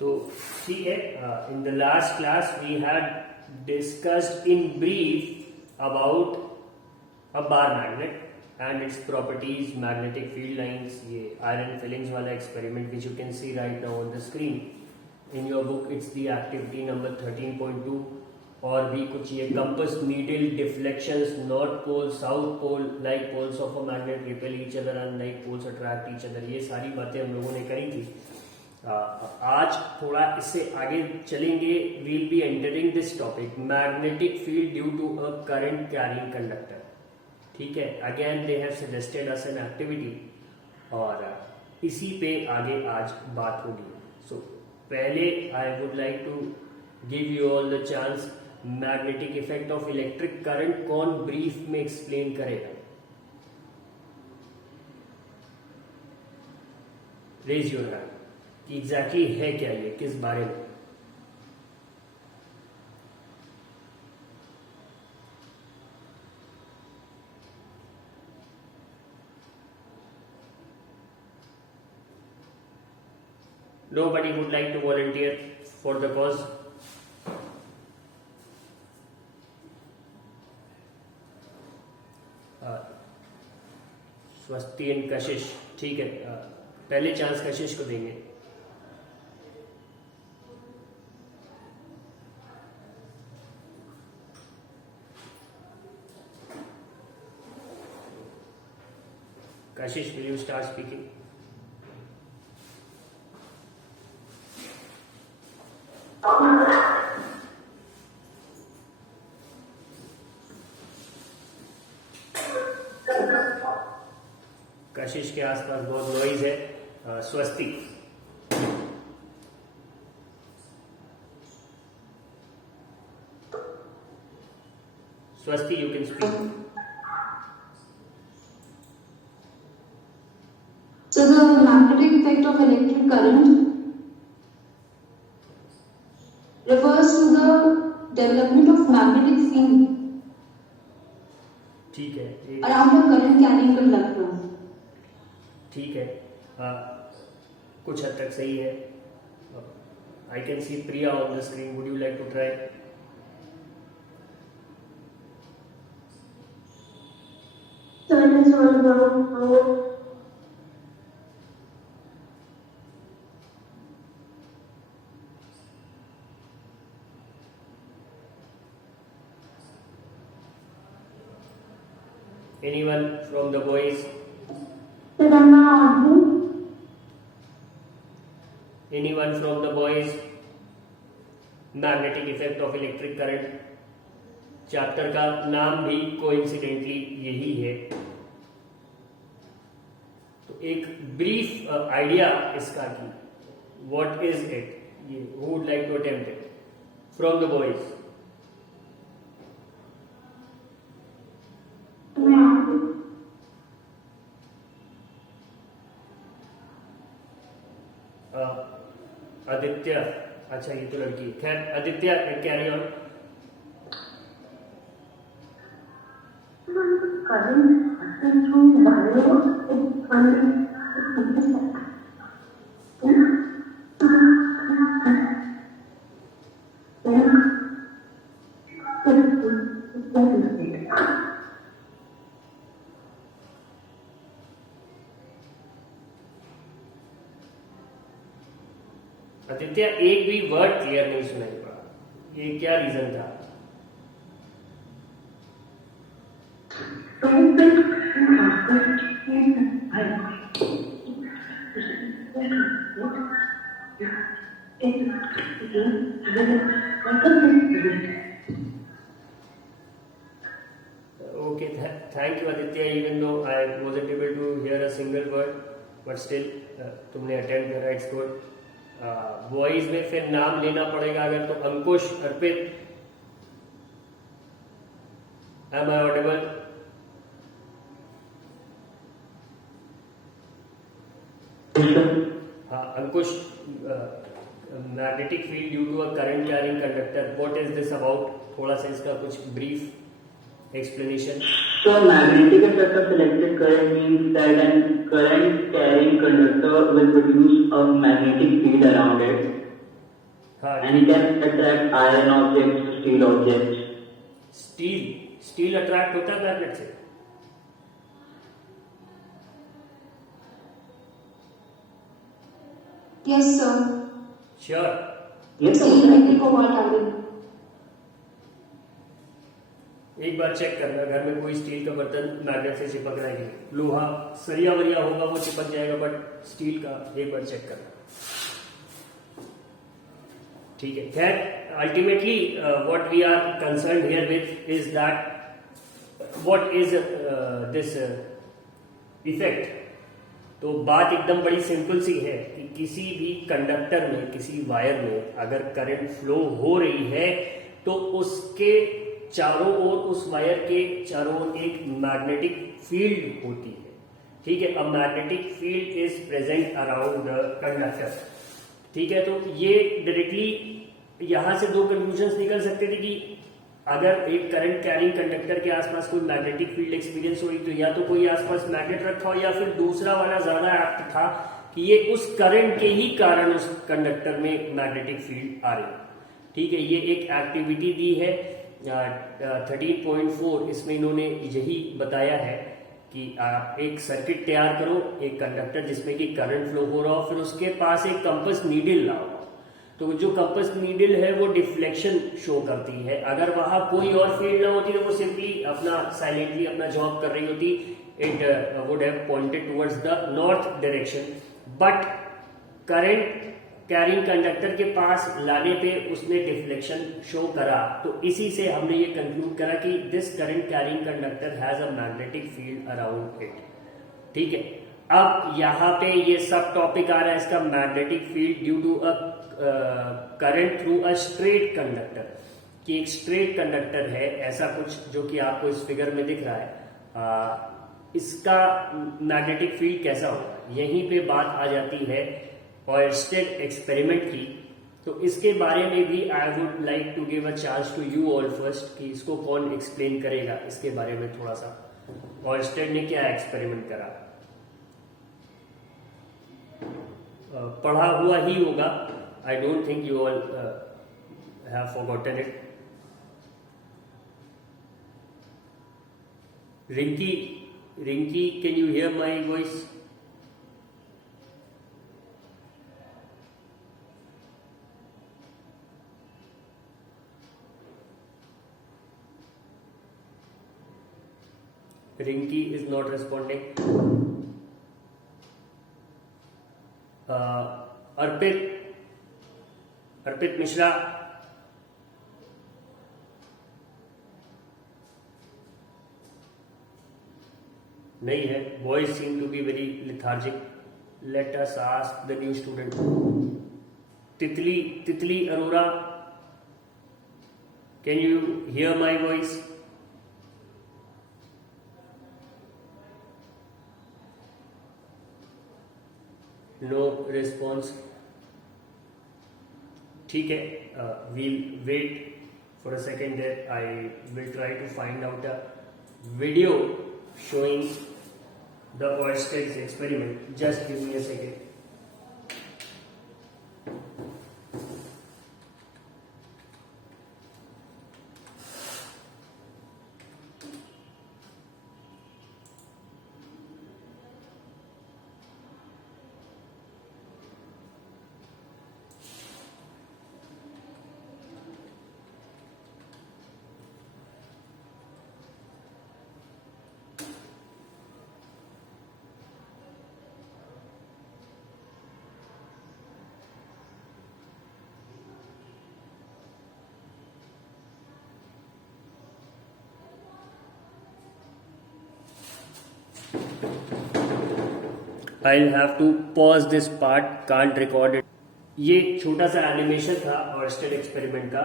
तो ठीक है, in the last class we had discussed in brief about a bar magnet and its properties, magnetic field lines, ये iron fillings वाला experiment which you can see right now on the screen. In your book it's the activity number 13.2. और भी कुछ ये compass needle deflections, north pole, south pole, like poles of a magnet repel each other and like poles attract each other, ये सारी बातें हम लोगों ने करी थी. आज थोड़ा इससे आगे चलेंगे. we'll be entering this topic, magnetic field due to a current carrying conductor. ठीक है, again they have suggested us an activity और इसी पे आगे आज बात होगी. So पहले I would like to give you all the chance. Magnetic effect of electric current कौन ब्रीफ में एक्सप्लेन करेगा? Raise your hand. एग्जैक्टली है क्या ये, किस बारे में? Nobody would like to volunteer for the cause. स्वस्ति एंड कशिश, ठीक है, पहले चांस कशिश को देंगे. कशिश, विल यू स्टार्ट स्पीकिंग? कशिश के आसपास बहुत नॉइज है. स्वस्ति. स्वस्ति, you can speak. So the magnetic effect of electric current refers to the development of magnetic field ठीक है, around a current carrying conductor. ठीक है, कुछ हद तक सही है. I can see Priya on the screen. Would you like to try? Anyone from the boys? Anyone from the boys? Magnetic effect of electric current. Chapter का नाम भी कोइंसिडेंटली यही है. तो एक ब्रीफ आइडिया इसका कि व्हाट इज इट, ये who would like to attempt it from the boys? Aditya, अच्छा ये तो लड़की. खैर आदित्य, कैरी ऑन. आदित्य, एक भी वर्ड क्लियर नहीं सुनाई पड़ा. ये क्या रीजन था? Okay, thank you Aditya. Even though I wasn't able to hear a single word, but still तुमने अटेम्प्ट करा, इट्स गुड. बॉयज में फिर नाम लेना पड़ेगा अगर, तो अंकुश, अर्पित. M I audible? हाँ Ankush, magnetic field due to a current carrying conductor, what is this about? थोड़ा सा इसका कुछ brief explanation. So magnetic effect of electric current means that a current carrying conductor will produce a magnetic field around it. हाँ, and he can attract iron objects, steel objects. Steel attract होता है magnet से? Yes, sir. Sure? Yes, Steel, sir. nickel, cobalt, iron. एक बार check करना, घर में कोई steel का बर्तन मैग्नेट से चिपक रहा है कि नहीं। लोहा सरिया वरिया होगा वो चिपक जाएगा, बट स्टील का एक बार चेक करना। ठीक है, खैर ultimately what we are concern here with is that what is this effect. तो बात एकदम बड़ी सिंपल सी है कि किसी भी कंडक्टर में, किसी वायर में अगर करंट फ्लो हो रही है तो उसके चारों ओर, उस वायर के चारों ओर एक मैग्नेटिक फील्ड होती है। ठीक है, a magnetic field is present around the conductor. ठीक है, तो ये डायरेक्टली यहां से दो कंक्लूजन निकल सकते थे कि अगर एक करंट कैरिंग कंडक्टर के आसपास कोई मैग्नेटिक फील्ड एक्सपीरियंस हुई तो या तो कोई आसपास मैग्नेट रखा हो, या फिर दूसरा वाला ज्यादा एप्ट था कि ये उस करंट के ही कारण उस कंडक्टर में मैग्नेटिक फील्ड आ रही। ठीक है, ये एक एक्टिविटी दी है 13.4, इसमें इन्होंने यही बताया है कि आप एक सर्किट तैयार करो, एक कंडक्टर जिसमें कि करंट फ्लो हो रहा हो, फिर उसके पास एक कंपास नीडल लाओ। तो जो कंपास नीडल है वो डिफ्लेक्शन शो करती है। अगर वहां कोई और फील्ड ना होती तो वो सिंपली अपना साइलेंटली अपना जॉब कर रही होती, it would have pointed towards the north direction. But current carrying conductor के पास लाने पे उसने डिफ्लेक्शन शो करा, तो इसी से हमने ये कंक्लूड करा कि this current carrying conductor has a magnetic field around it. ठीक है, अब यहाँ पे ये सब टॉपिक आ रहा है इसका, magnetic field due to a current through a straight conductor. कि एक स्ट्रेट कंडक्टर है ऐसा कुछ जो कि आपको इस फिगर में दिख रहा है, इसका मैग्नेटिक फील्ड कैसा होगा, यहीं पे बात आ जाती है ऑयरस्टेड एक्सपेरिमेंट की। तो इसके बारे में भी I would like to give a chance to you all first कि इसको कौन एक्सप्लेन करेगा, इसके बारे में थोड़ा सा। ऑयरस्टेड ने क्या एक्सपेरिमेंट करा, पढ़ा हुआ ही होगा, I don't think you all have forgotten it. Rinki can you here my voice? Rinki is not responding. अर्पित मिश्रा, नहीं है, boys seem to be very lethargic. Let us ask the new student. Titli Arora, can you hear my voice? No response. ठीक है, we'll wait for a second there, I will try to find out a video showing the Oersted experiment. Just give me a second. I'll have to pause this part, can't record it. ये छोटा सा animation था ऑयरस्टेड experiment का,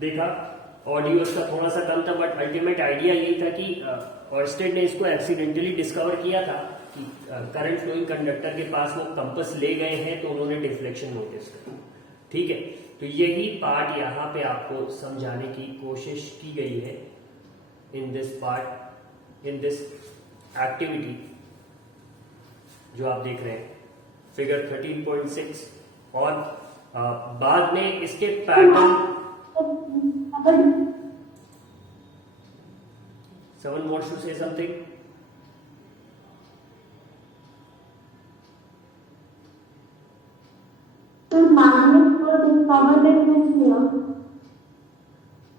देखा audio इसका थोड़ा सा कम था, बट अल्टीमेट आइडिया यही था कि ऑयरस्टेड ने इसको एक्सीडेंटली डिस्कवर किया था कि करंट फ्लोइंग कंडक्टर के पास वो कंपास ले गए हैं, तो उन्होंने डिफ्लेक्शन नोटिस करी। ठीक है, तो यही पार्ट यहाँ पे आपको समझाने की कोशिश की गई है in this part, in this activity जो आप देख रहे हैं, फिगर 13.6। और बाद में इसके pattern, someone wants to say something?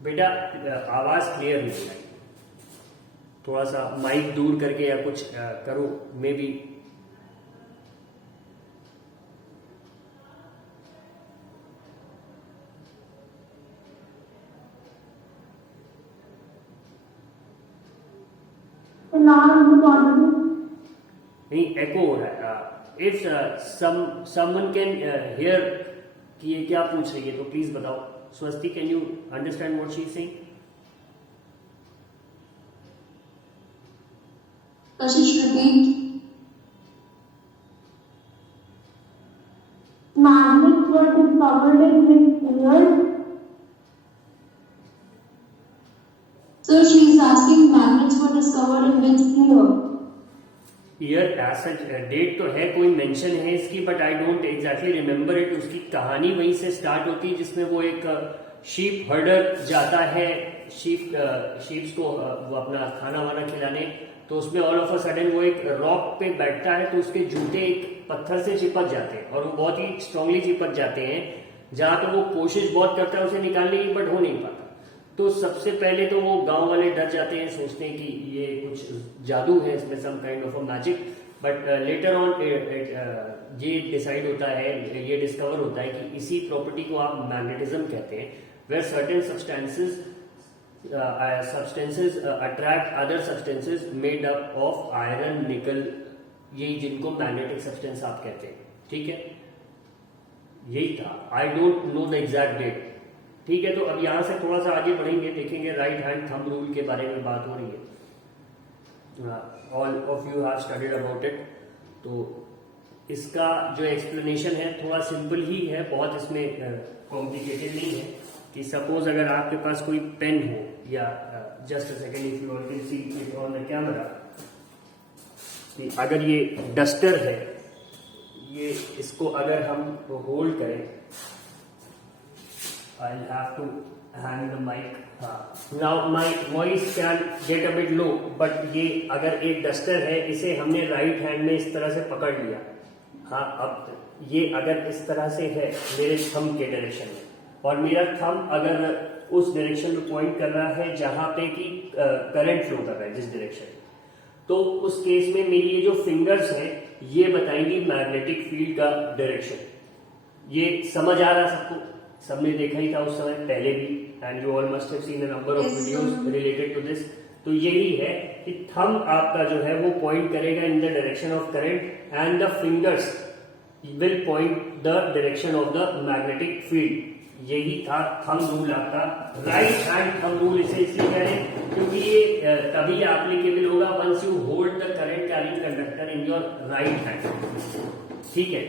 बेटा आवाज क्लियर नहीं है, थोड़ा सा माइक दूर करके या कुछ करो, मे बी। नहीं, एको हो रहा है। इफ समवन कैन हियर कि ये क्या पूछ रही है तो प्लीज बताओ। स्वस्ति, can you understand what she is saying? Kashish, repeat. Magnets were discovered in which year? So she is asking magnets were discovered in which year? Year as such date तो है, कोई मेंशन है इसकी, but I don't exactly remember it. उसकी कहानी वहीं से start होती है जिसमें वो एक शीप हर्डर जाता है शीप्स को वो अपना खाना वाना खिलाने, तो उसमें ऑल ऑफ अ सडन वो एक रॉक पे बैठता है तो उसके जूते एक पत्थर से चिपक जाते हैं और वो बहुत ही स्ट्रांगली चिपक जाते हैं, जहां पे वो कोशिश बहुत करता है उसे निकालने की, बट हो नहीं पाता। तो सबसे पहले तो वो गांव वाले डर जाते हैं, सोचते हैं कि ये कुछ जादू है, इसमें some kind of a magic, but later on ये डिसाइड होता है, ये डिस्कवर होता है कि इसी प्रॉपर्टी को आप मैग्नेटिज्म कहते हैं, where certain substances attract other substances made up of iron, nickel, यही जिनको मैग्नेटिक सब्सटेंस आप कहते हैं। ठीक है, यही था। I don't know the exact date. ठीक है, तो अब यहां से थोड़ा सा आगे बढ़ेंगे, देखेंगे राइट हैंड थंब रूल के बारे में बात हो रही है। All of you have studied about it. तो इसका जो एक्सप्लेनेशन है थोड़ा सिंपल ही है, बहुत इसमें कॉम्प्लिकेटेड नहीं है। कि सपोज अगर आपके पास कोई पेन हो, या just a second, if you all can see it on the camera, अगर ये डस्टर है, ये इसको अगर हम होल्ड करें, I have to hand the mic, now my voice can get a bit low, but ये अगर एक डस्टर है, इसे हमने राइट हैंड में इस तरह से पकड़ लिया, हाँ, अब ये अगर इस तरह से है मेरे थंब के डायरेक्शन में, और मेरा थंब अगर उस डायरेक्शन में पॉइंट कर रहा है जहां पे कि करंट फ्लो कर रहा है जिस डायरेक्शन, तो उस केस में मेरी ये जो फिंगर्स हैं ये बताएंगी मैग्नेटिक फील्ड का डायरेक्शन। ये समझ आ रहा सबको? सबने देखा ही था उस समय पहले भी, and you all must have seen a number of videos related to this. तो यही है कि थंब आपका जो है वो पॉइंट करेगा in the direction of current, and the fingers will point the direction of the magnetic field. यही था थंब रूल आपका, राइट हैंड थंब रूल। इसे इसलिए कह रहे हैं क्योंकि ये तभी एप्लीकेबल होगा once you hold the current carrying conductor in your right hand. ठीक है,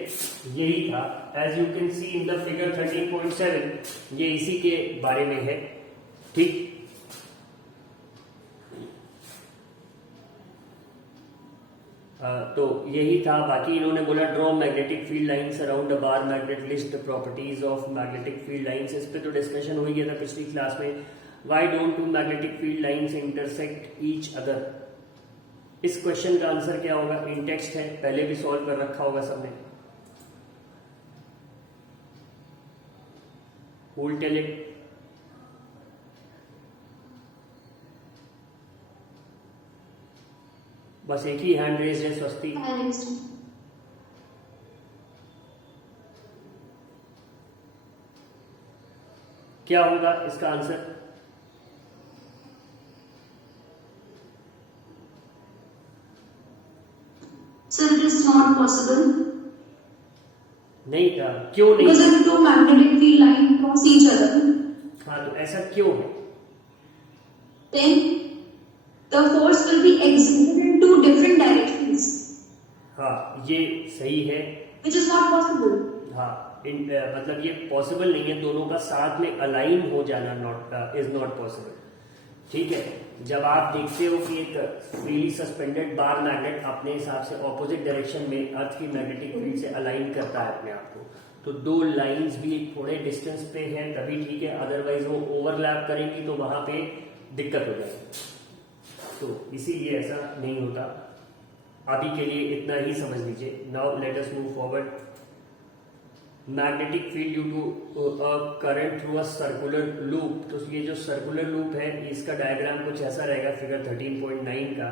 यही था। As you can see in the figure 13.7, ये इसी के बारे में है। ठीक, तो यही था। बाकी इन्होंने बोला draw magnetic field lines around a bar magnet, list the properties of magnetic field lines. इस पे तो डिस्कशन हो ही गया था पिछली क्लास में। Why don't two magnetic field lines intersect each other? इस क्वेश्चन का आंसर क्या होगा? इन टेक्स्ट है, पहले भी सॉल्व कर रखा होगा सबने। Who will tell it? बस एक ही हैंड रेज है, स्वस्ति। क्या होगा इसका answer? Sir, it is not possible. नहीं, क्यों नहीं? Because there are two magnetic field lines cross each other. हाँ, तो ऐसा क्यों है? Then the force will be exerted in two different directions. हाँ, ये सही है। Which is not possible. हाँ, मतलब ये पॉसिबल नहीं है, दोनों का साथ में अलाइन हो जाना इज नॉट पॉसिबल। ठीक है, जब आप देखते हो कि एक फ्रीली सस्पेंडेड बार मैग्नेट अपने हिसाब से ऑपोजिट डायरेक्शन में अर्थ की मैग्नेटिक फील्ड से अलाइन करता है अपने आप को, तो दो लाइंस भी थोड़े डिस्टेंस पे हैं तभी ठीक है, अदरवाइज वो ओवरलैप करेंगी तो वहां पे दिक्कत हो जाएगी। तो इसीलिए ऐसा नहीं होता। अभी के लिए इतना ही समझ लीजिए। Now let us move forward. Magnetic field due to current through a circular loop. तो ये जो सर्कुलर लूप है इसका डायग्राम कुछ ऐसा रहेगा फिगर 13.9 का,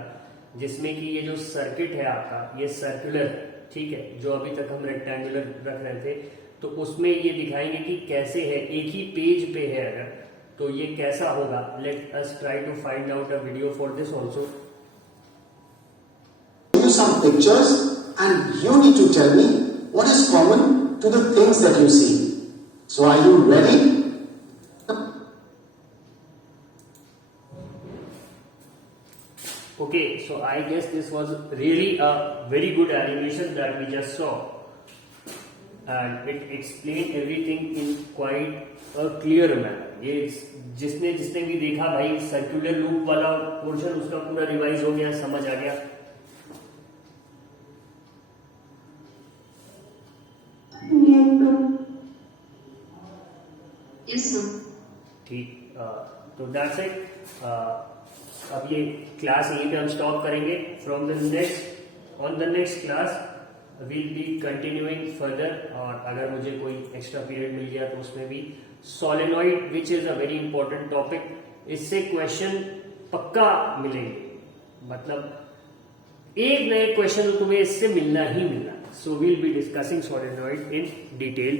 जिसमें कि ये जो सर्किट है आपका ये सर्कुलर, ठीक है, जो अभी तक हम रेक्टेंगुलर रख रहे थे, तो उसमें ये दिखाएंगे कि कैसे है, एक ही पेज पे है अगर, तो ये कैसा होगा। Let us try to find out a video for this also. You some pictures and you need to tell me what is common to the things that you see. So are you ready? Okay, so I guess this was really a very good animation that we just saw, and it explained everything in quite a clear manner. ये जिसने जिसने भी देखा भाई circular loop वाला portion उसका पूरा revise हो गया, समझ आ गया। Yes, sir. ठीक, तो दैट्स इट। अब ये क्लास यहीं पे हम स्टॉप करेंगे। From the next, on the next class will be continuing further, और अगर मुझे कोई एक्स्ट्रा पीरियड मिल गया तो उसमें भी solenoid, which is a very important topic. इससे क्वेश्चन पक्का मिलेंगे, मतलब एक नए क्वेश्चन तुम्हें इससे मिलना ही मिलना। So will be discussing solenoid in detail